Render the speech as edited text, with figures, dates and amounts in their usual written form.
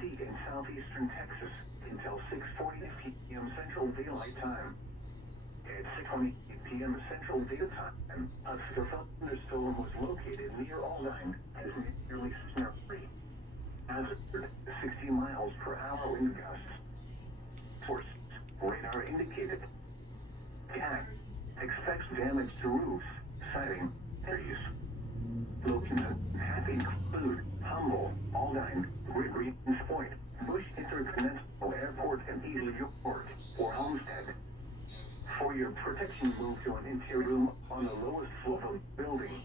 Antique in southeastern Texas until 6:40 p.m. Central Daylight Time. At 6:20 p.m. Central Daylight Time, a thunderstorm was located near Aldine and is nearly snarly. Hazard 60 miles per hour wind gusts. Source: radar indicated. CAC expects damage to roofs, siding, trees. Locations have include Humble, Aldine, Greens Point, Bush Intercontinental Airport, and Eagle York, or Homestead. For your protection, move to an interior room on the lowest floor of the building.